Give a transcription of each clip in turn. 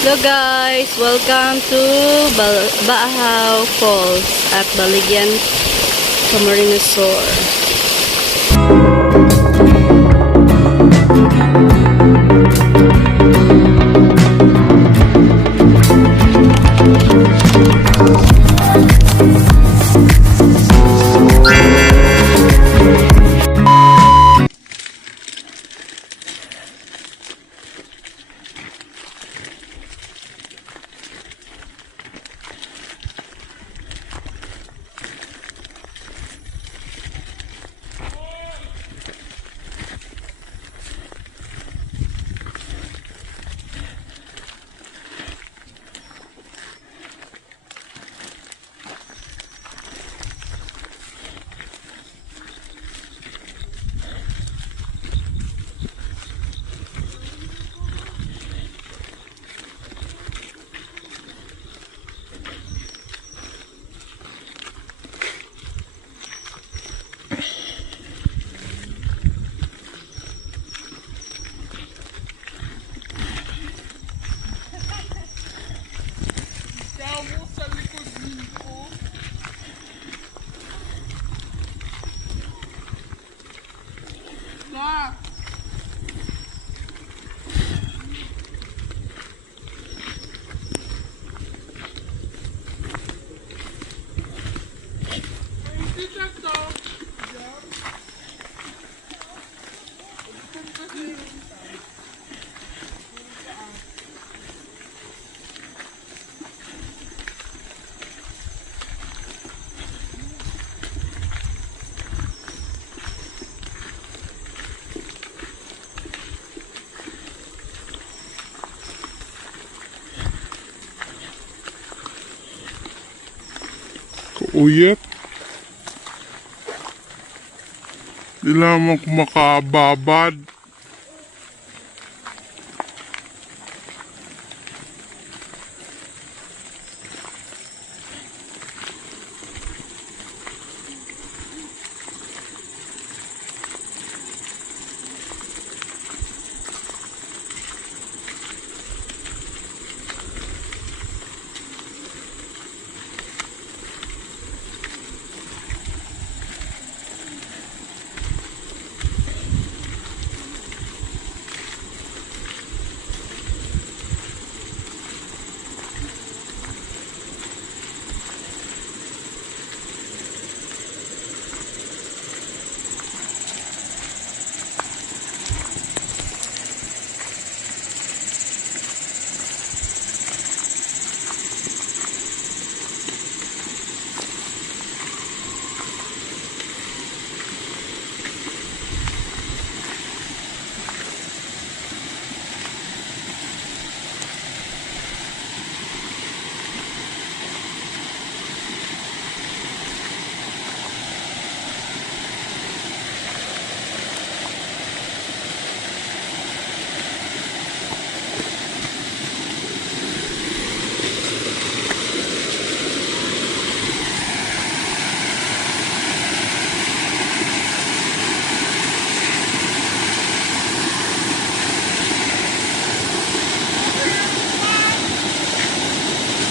Hello guys, welcome to Baahaw Falls at Baligyan, Camarines Sur. Uyat. Di lamang makababad.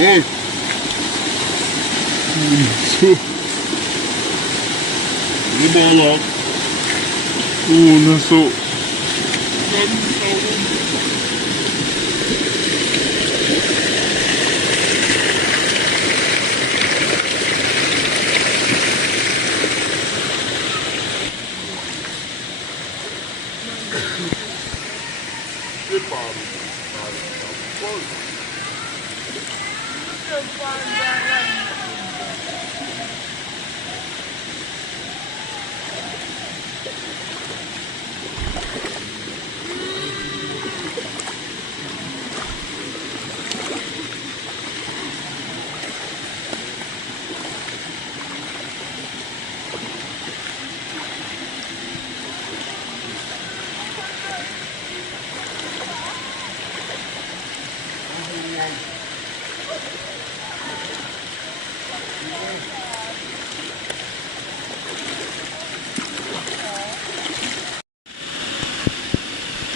Hey! So, ano ba alak? Oo, naso.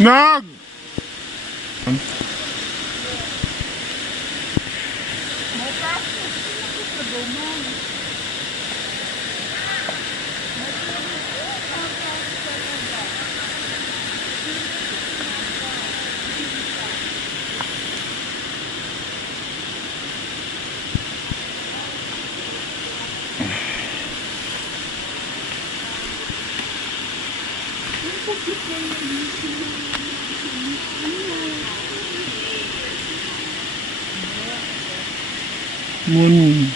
Nag! Mun.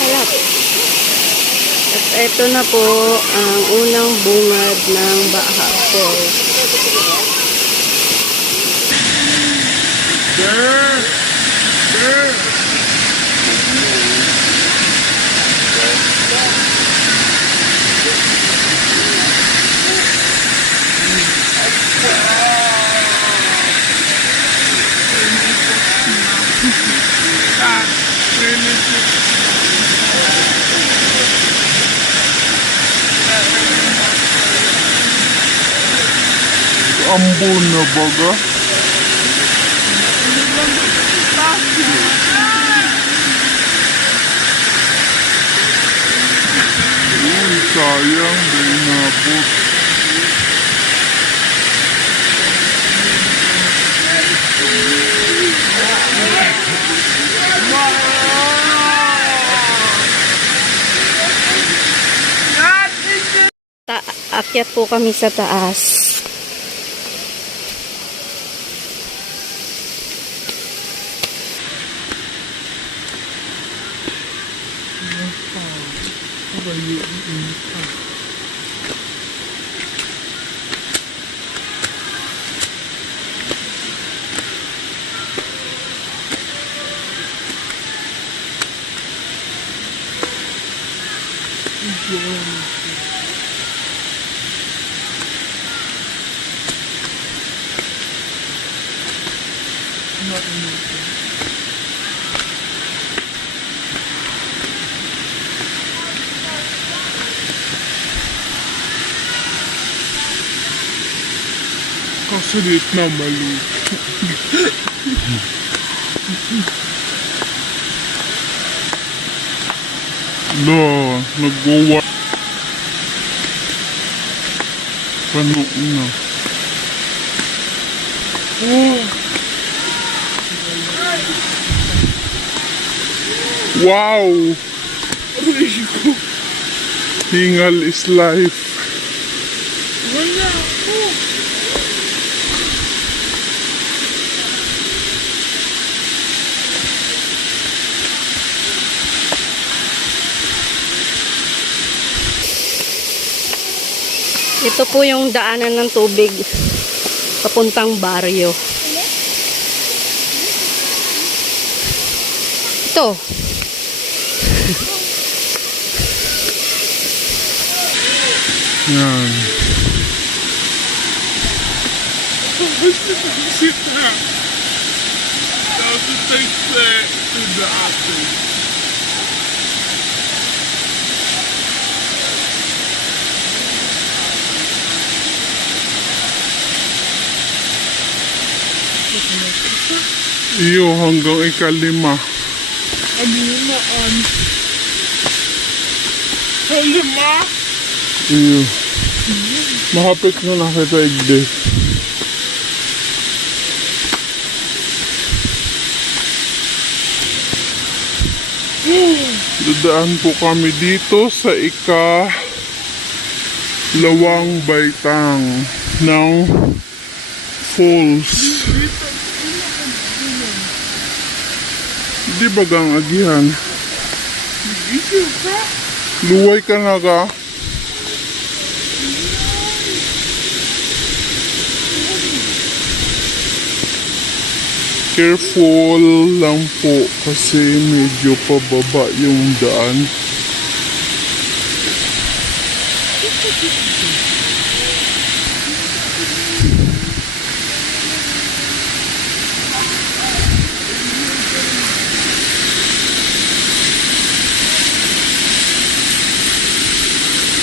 Halap. At ito na po ang unang bungad ng Baha Falls. Ambon na baga. Uy, sayang, dahil nabot. Akyat po kami sa taas. Kasulit na malu. La, nagwawa. Pano na. Oh. Wow! Hingal is life. Wala ako. Ito po yung daanan ng tubig papuntang baryo. Ito. Yan. Sit down. Don't take that to the office. Iyo hanggang ikalima. Ano na on? Halima? Iyo. Mahapit na nakita igde. Dadaan po kami dito sa lawang baitang ng falls. Di ba gang agihan? Ito ka? Luway ka na ka? Careful lang po kasi medyo pababa yung daan.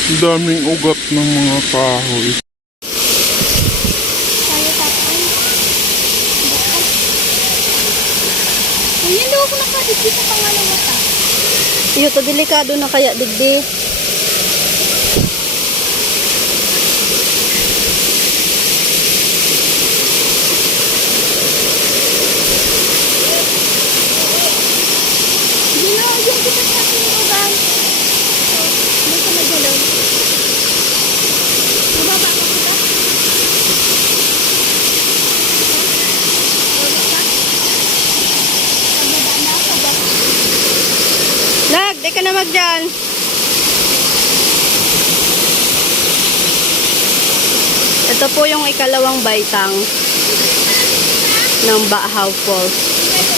Ang daming ugat ng mga kahoy. Ayan daw ako nakadigdi sa pangalawa ta. Iyo to delikado na kaya digdi. Hindi na, yung kita sa tinugan. May sa magalon. Bumaba ka kita. Bumaba ka. Pababa na ako ba? Lag, di ka na magdyan. Ito po yung ikalawang baitang ng Baahaw Falls.